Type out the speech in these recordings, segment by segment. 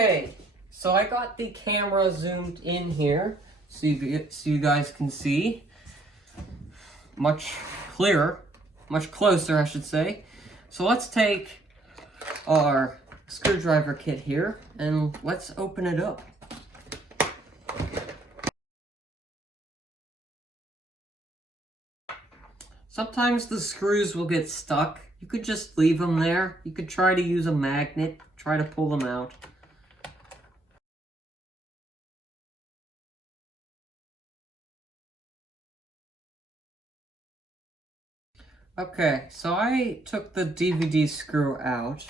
Okay, so I got the camera zoomed in here so you guys can see much clearer, much closer, I should say. So let's take our screwdriver kit here and let's open it up. Sometimes the screws will get stuck. You could just leave them there. You could try to use a magnet, try to pull them out. Okay, so I took the DVD screw out.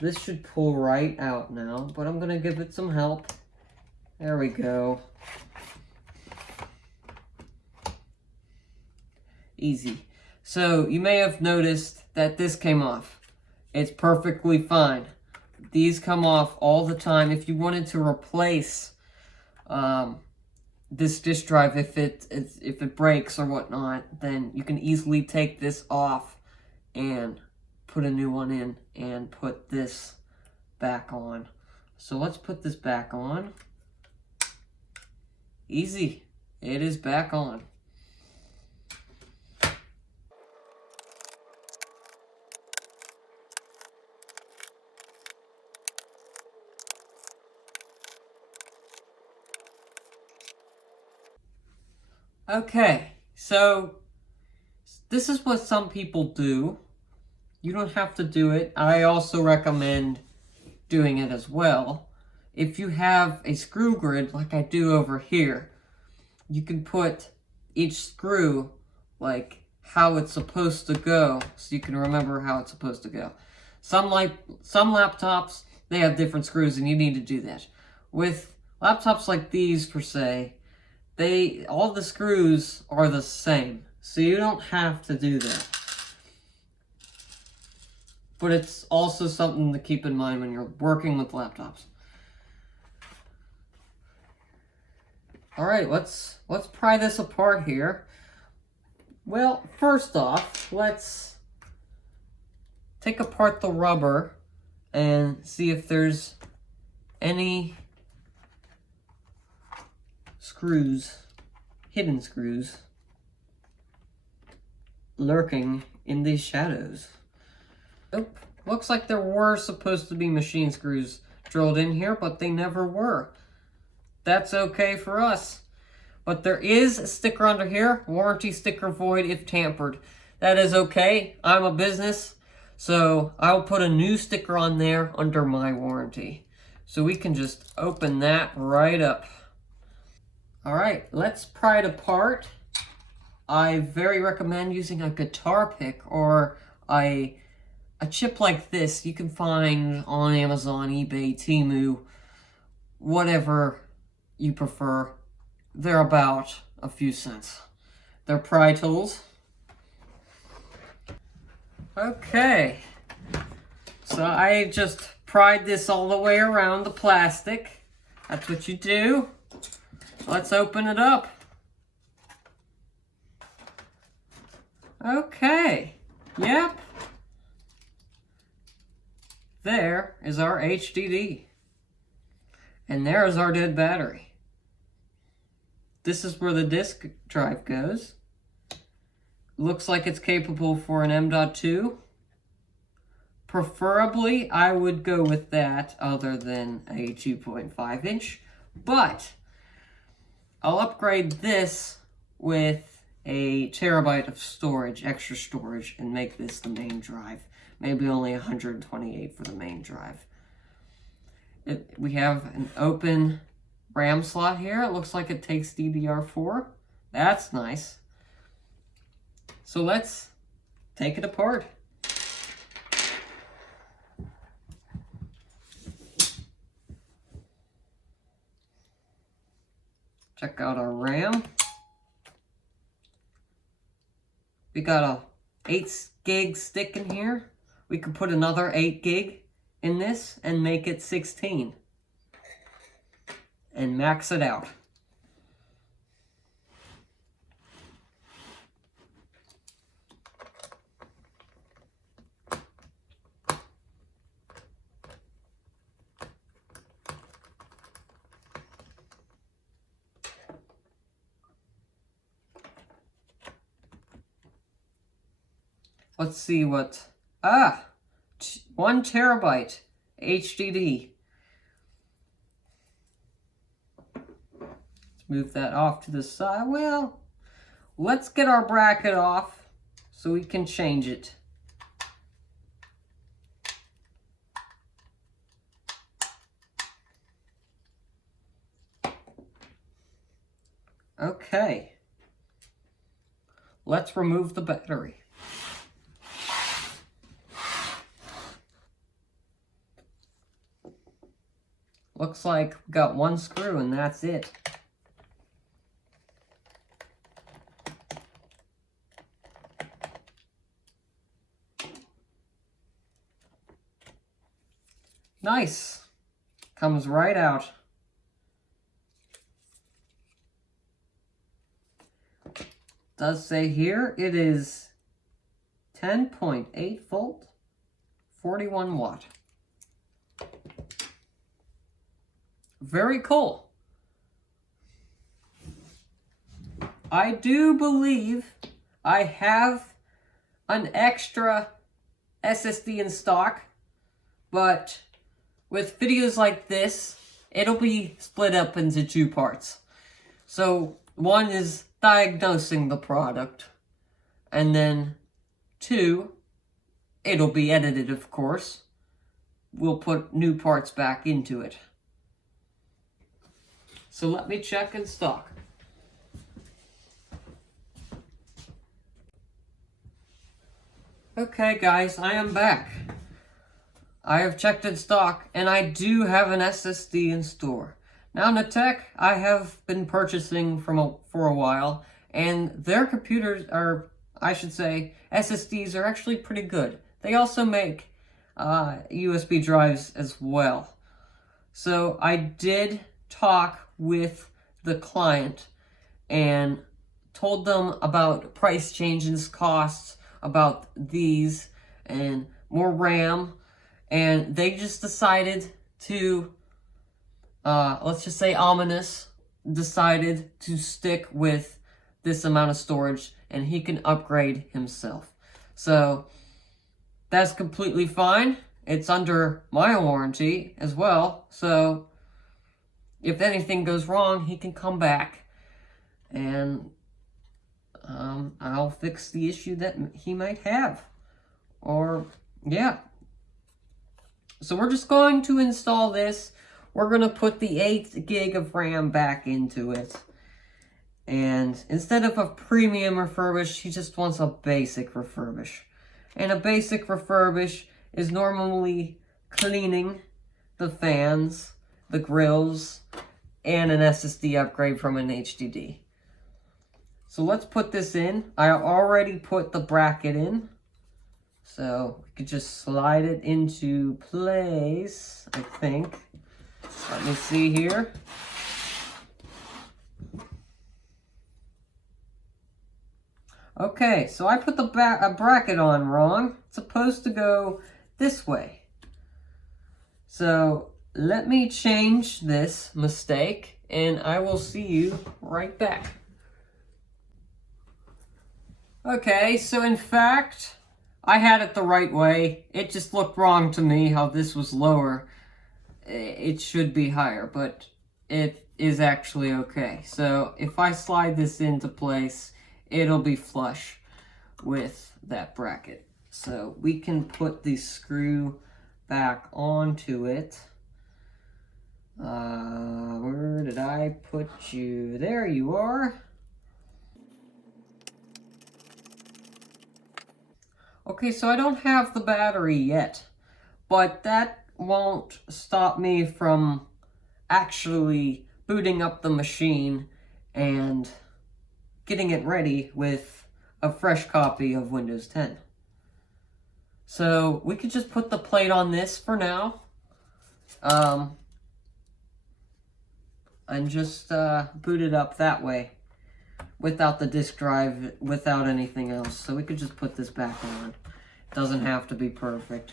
This should pull right out now, but I'm gonna give it some help. There we go. Easy. So you may have noticed that this came off. It's perfectly fine. These come off all the time. If you wanted to replace this disk drive, if it breaks or whatnot, then you can easily take this off and put a new one in and put this back on. So let's put this back on. Easy. It is back on. Okay, so this is what some people do. You don't have to do it. I also recommend doing it as well. If you have a screw grid like I do over here, you can put each screw like how it's supposed to go so you can remember how it's supposed to go. Some laptops, they have different screws and you need to do that. With laptops like these per se, all the screws are the same, so you don't have to do that. But it's also something to keep in mind when you're working with laptops. Alright, let's pry this apart here. Well, first off, let's take apart the rubber and see if there's any screws, hidden screws, lurking in these shadows. Nope. Looks like there were supposed to be machine screws drilled in here, but they never were. That's okay for us. But there is a sticker under here, warranty sticker void if tampered. That is okay. I'm a business, so I'll put a new sticker on there under my warranty. So we can just open that right up. Alright, let's pry it apart. I very recommend using a guitar pick or a chip like this you can find on Amazon, eBay, Temu, whatever you prefer. They're about a few cents. They're pry tools. Okay, so I just pried this all the way around the plastic. That's what you do. Let's open it up. Okay, yep. There is our HDD. And there is our dead battery. This is where the disk drive goes. Looks like it's capable for an M.2. Preferably, I would go with that other than a 2.5 inch. But I'll upgrade this with a terabyte of storage, extra storage, and make this the main drive. Maybe only 128 for the main drive. We have an open RAM slot here. It looks like it takes DDR4. That's nice. So let's take it apart. Check out our RAM. We got a 8 gig stick in here. We could put another 8 gig in this and make it 16. And max it out. Let's see what... 1 terabyte HDD. Let's move that off to the side. Well, let's get our bracket off so we can change it. Okay. Let's remove the battery. Looks like we've got 1 screw and that's it. Nice. Comes right out. Does say here it is 10.8 volt, 41 watt. Very cool. I do believe I have an extra SSD in stock, but with videos like this, it'll be split up into 2 parts. So one is diagnosing the product, and then 2, it'll be edited, of course. We'll put new parts back into it. So let me check in stock. Okay guys, I am back. I have checked in stock, and I do have an SSD in store. Now, Natech, I have been purchasing for a while, and their computers are, I should say, SSDs are actually pretty good. They also make USB drives as well. So I did talk with the client and told them about price changes, costs, about these, and more RAM, and they just decided to, let's just say ominous, decided to stick with this amount of storage, and he can upgrade himself. So that's completely fine. It's under my warranty as well, so if anything goes wrong, he can come back and I'll fix the issue that he might have. Or, yeah. So we're just going to install this. We're going to put the 8 gig of RAM back into it. And instead of a premium refurbish, he just wants a basic refurbish. And a basic refurbish is normally cleaning the fans, the grills, and an SSD upgrade from an HDD. So let's put this in. I already put the bracket in. So we could just slide it into place, I think. Let me see here. Okay, so I put the bracket on wrong. It's supposed to go this way. So let me change this mistake, and I will see you right back. Okay, so in fact, I had it the right way. It just looked wrong to me how this was lower. It should be higher, but it is actually okay. So if I slide this into place, it'll be flush with that bracket. So we can put the screw back onto it. Where did I put you? There you are. Okay, so I don't have the battery yet, but that won't stop me from actually booting up the machine and getting it ready with a fresh copy of Windows 10. So we could just put the plate on this for now, and just boot it up that way without the disk drive, without anything else. So we could just put this back on. It doesn't have to be perfect.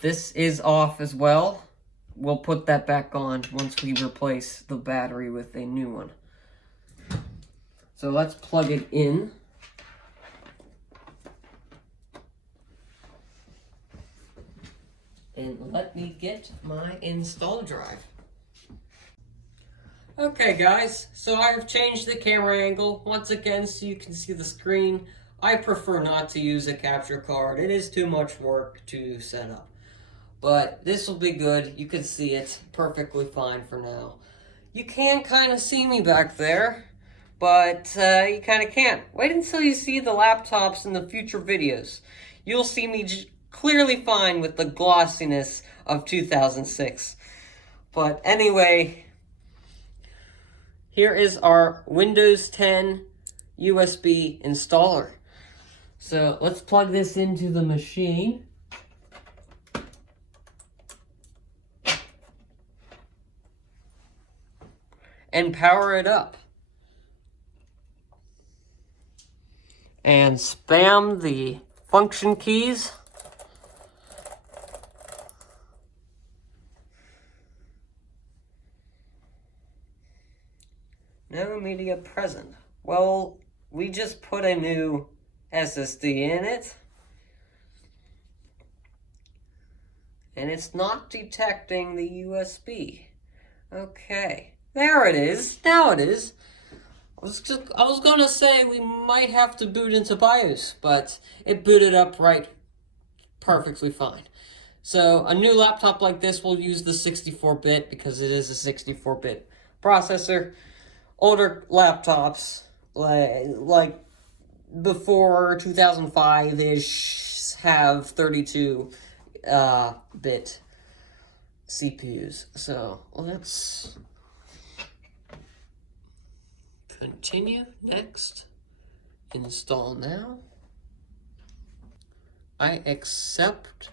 This is off as well. We'll put that back on once we replace the battery with a new one. So let's plug it in. And let me get my install drive. Okay guys, so I have changed the camera angle once again so you can see the screen. I prefer not to use a capture card. It is too much work to set up. But this will be good. You can see it perfectly fine for now. You can kind of see me back there, but you kind of can't. Wait until you see the laptops in the future videos. You'll see me clearly fine with the glossiness of 2006. But anyway, here is our Windows 10 USB installer. So let's plug this into the machine. And power it up. And spam the function keys. No media present. Well, we just put a new SSD in it. And it's not detecting the USB. Okay. There it is. Now it is. I was gonna say we might have to boot into BIOS, but it booted up right perfectly fine. So a new laptop like this will use the 64-bit because it is a 64-bit processor. Older laptops, like before 2005-ish, have 32-bit CPUs. So let's continue. Next. Install now. I accept.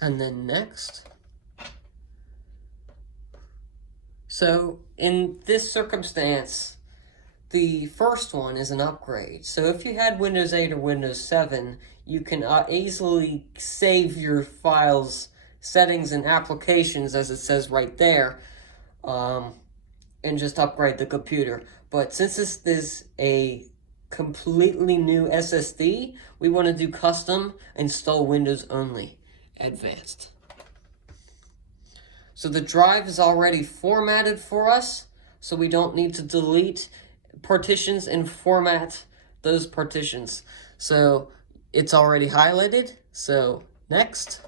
And then next. So in this circumstance, the first one is an upgrade. So if you had Windows 8 or Windows 7, you can easily save your files, settings, and applications, as it says right there, and just upgrade the computer. But since this is a completely new SSD, we want to do custom, install Windows only, advanced. So the drive is already formatted for us, so we don't need to delete partitions and format those partitions. So it's already highlighted, so next.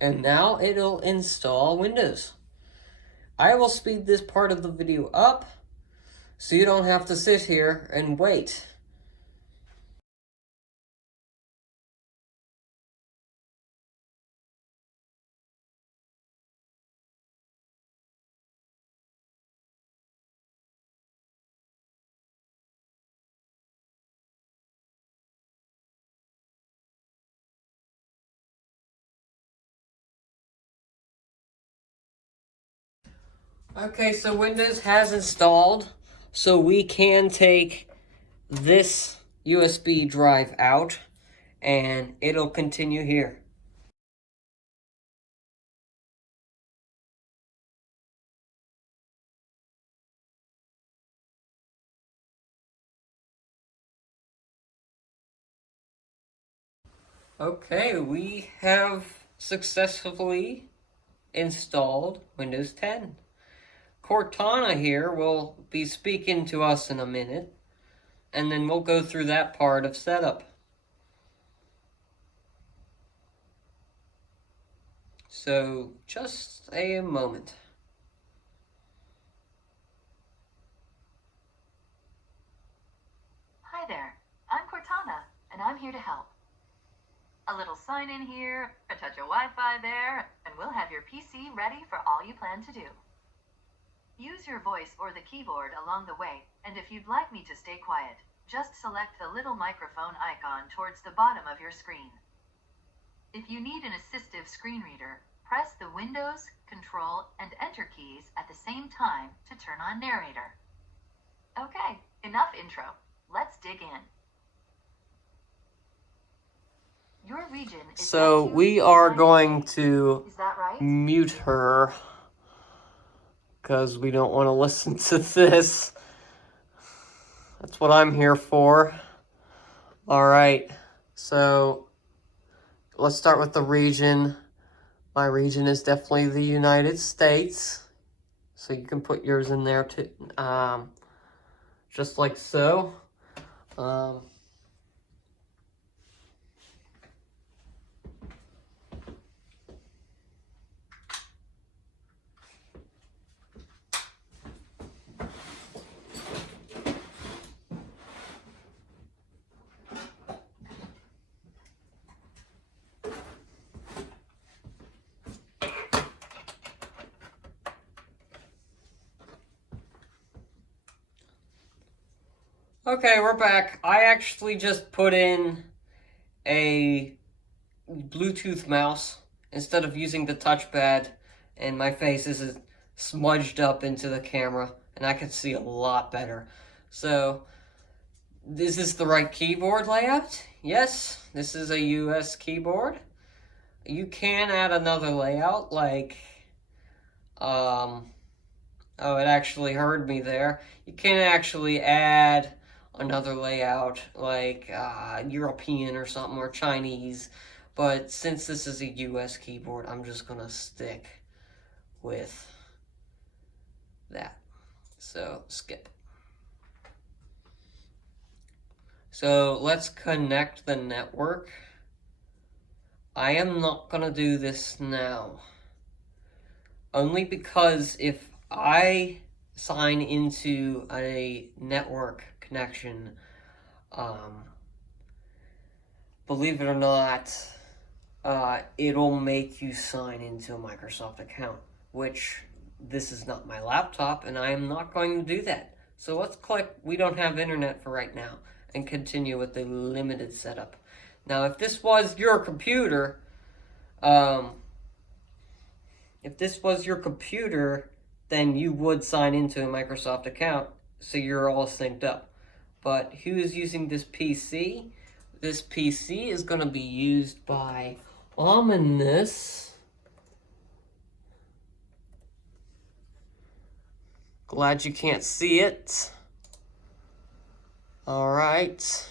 And now it'll install Windows. I will speed this part of the video up, so you don't have to sit here and wait. Okay, so Windows has installed, so we can take this USB drive out, and it'll continue here. Okay, we have successfully installed Windows 10. Cortana here will be speaking to us in a minute, and then we'll go through that part of setup. So, just a moment. Hi there, I'm Cortana, and I'm here to help. A little sign in here, a touch of Wi-Fi there, and we'll have your PC ready for all you plan to do. Use your voice or the keyboard along the way, and if you'd like me to stay quiet, just select the little microphone icon towards the bottom of your screen. If you need an assistive screen reader, press the Windows, Control, and Enter keys at the same time to turn on narrator. Okay, enough intro. Let's dig in. Your region is So set to we are United going States. to Is that right? mute her because we don't want to listen to this. That's what I'm here for. All right, so let's start with the region. My region is definitely the United States. So you can put yours in there too, just like so. Okay, we're back. I actually just put in a Bluetooth mouse instead of using the touchpad, and my face is smudged up into the camera, and I can see a lot better. So, is this the right keyboard layout? Yes, this is a US keyboard. You can add another layout, like, oh, it actually heard me there. You can actually add another layout, like European or something, or Chinese. But since this is a US keyboard, I'm just gonna stick with that. So, skip. So, let's connect the network. I am not gonna do this now. Only because if I sign into a network connection, believe it or not, it'll make you sign into a Microsoft account, which this is not my laptop, and I am not going to do that. So let's click we don't have internet for right now, and continue with the limited setup. Now, if this was your computer, then you would sign into a Microsoft account, so you're all synced up. But who is using this PC? This PC is going to be used by Ominous. Glad you can't see it. All right.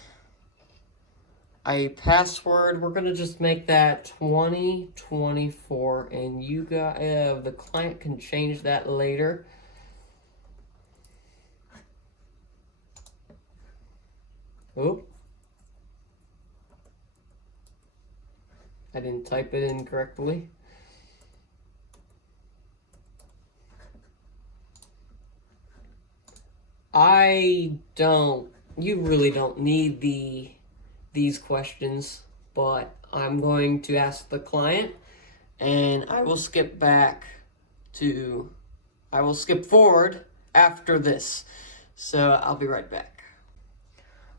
A password, we're going to just make that 2024, and you got the client can change that later. Oop. I didn't type it in correctly. You really don't need these questions, but I'm going to ask the client, and I will skip forward after this. So I'll be right back.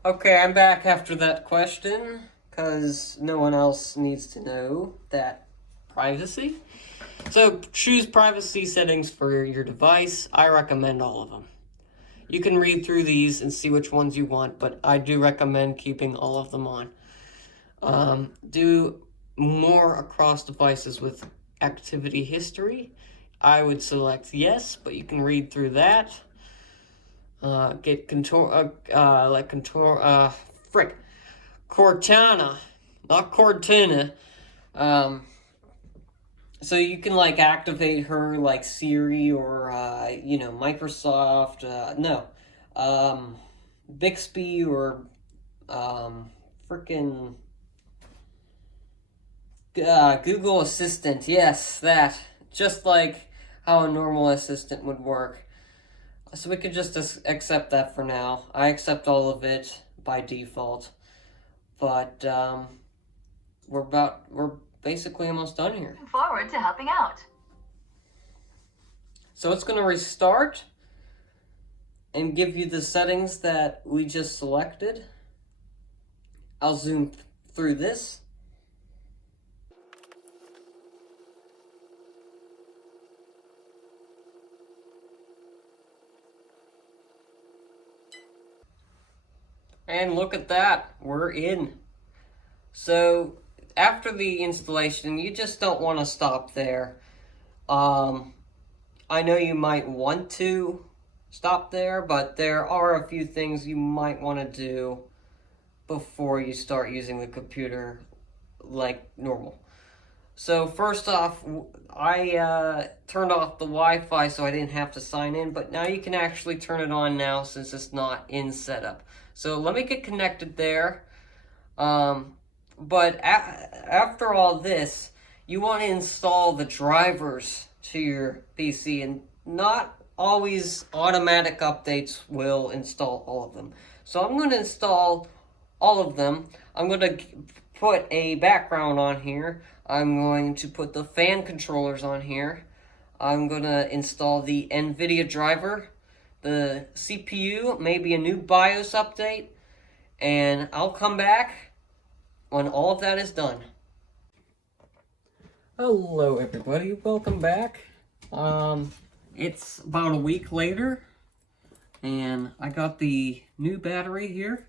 Okay, I'm back after that question, because no one else needs to know that privacy. So choose privacy settings for your device. I recommend all of them. You can read through these and see which ones you want, but I do recommend keeping all of them on. Do more across devices with activity history. I would select yes, but you can read through that. Get Cortana, not Cortina. So you can like activate her like Siri or Microsoft, Bixby or freaking Google Assistant. Yes, that. Just like how a normal assistant would work. So we could just accept that for now. I accept all of it by default. But we're basically almost done here. Looking forward to helping out. So it's going to restart and give you the settings that we just selected. I'll zoom through this. And look at that, we're in. So after the installation, you just don't want to stop there. I know you might want to stop there, but there are a few things you might want to do before you start using the computer like normal. So first off, I turned off the Wi-Fi so I didn't have to sign in, but now you can actually turn it on now since it's not in setup. So let me get connected there. But after all this, you want to install the drivers to your PC, and not always automatic updates will install all of them. So I'm going to install all of them. I'm going to put a background on here. I'm going to put the fan controllers on here. I'm going to install the NVIDIA driver, the CPU, maybe a new BIOS update, and I'll come back when all of that is done. Hello everybody, welcome back. It's about a week later, and I got the new battery here.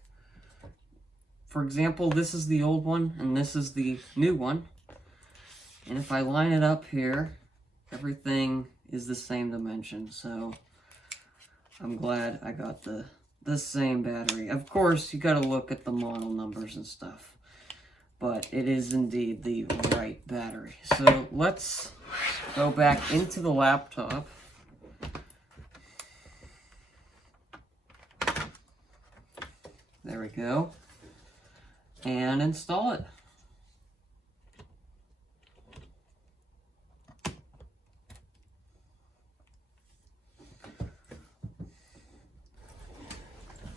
For example, this is the old one, and this is the new one. And if I line it up here, everything is the same dimension, so I'm glad I got the same battery. Of course, you gotta look at the model numbers and stuff, but it is indeed the right battery. So let's go back into the laptop. There we go. And install it.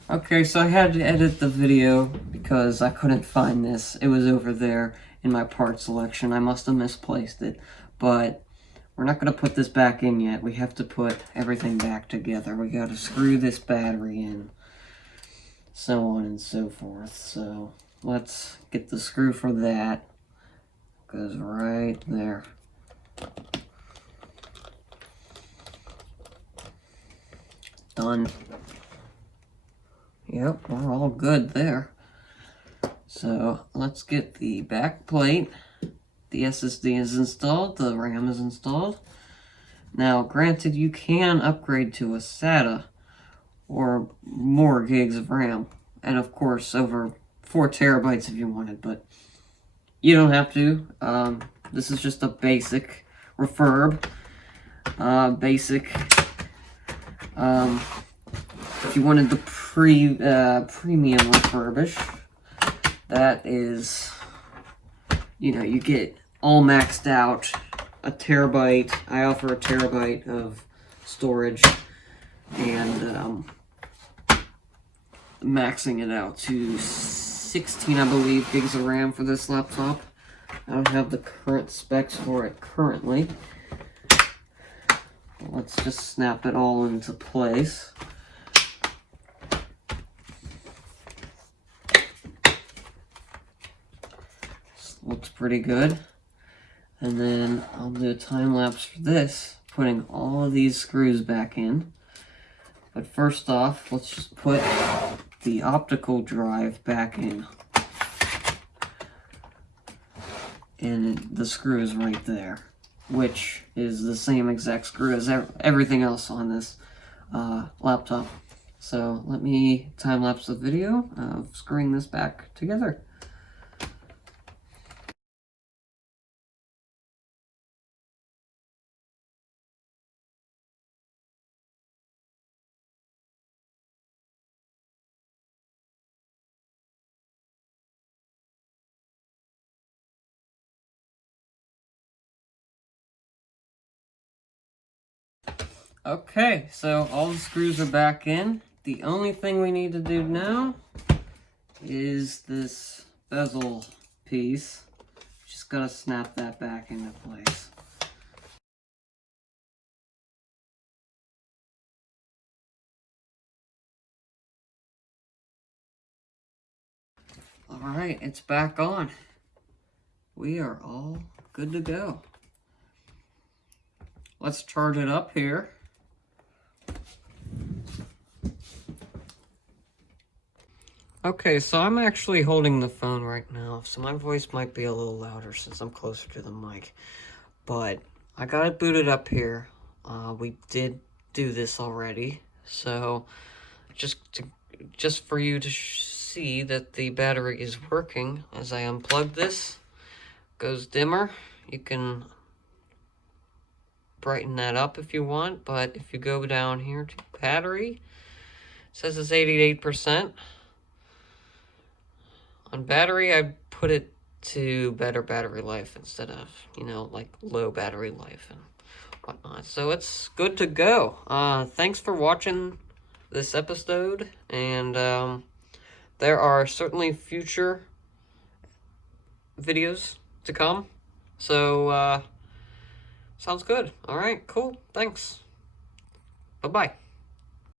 Okay, so I had to edit the video because I couldn't find this. It was over there in my part selection. I must have misplaced it. But we're not going to put this back in yet. We have to put everything back together. We got to screw this battery in. So on and so forth. So let's get the screw for that. Goes right there. Done. Yep, we're all good there. So let's get the back plate. The SSD is installed, the RAM is installed. Now, granted, you can upgrade to a SATA or more gigs of RAM, and of course over 4 terabytes if you wanted, but you don't have to. This is just a basic refurb. If you wanted the premium refurbish, that is, you get all maxed out, a terabyte. I offer a terabyte of storage, and maxing it out to 16, I believe, gigs of RAM for this laptop. I don't have the current specs for it currently. Let's just snap it all into place. Looks pretty good. And then I'll do a time lapse for this, putting all of these screws back in. But first off, let's just put the optical drive back in. And the screw is right there, which is the same exact screw as everything else on this laptop. So let me time lapse the video of screwing this back together. Okay, so all the screws are back in. The only thing we need to do now is this bezel piece. Just gotta snap that back into place. Alright, it's back on. We are all good to go. Let's charge it up here. Okay, so I'm actually holding the phone right now, so my voice might be a little louder since I'm closer to the mic. But I got it booted up here. We did do this already, so just for you to see that the battery is working, as I unplug this, goes dimmer. You can brighten that up if you want, but if you go down here to battery, it says it's 88%. On battery, I put it to better battery life instead of, like low battery life and whatnot. So it's good to go. Thanks for watching this episode, and there are certainly future videos to come. So, sounds good. All right, cool. Thanks. Bye-bye.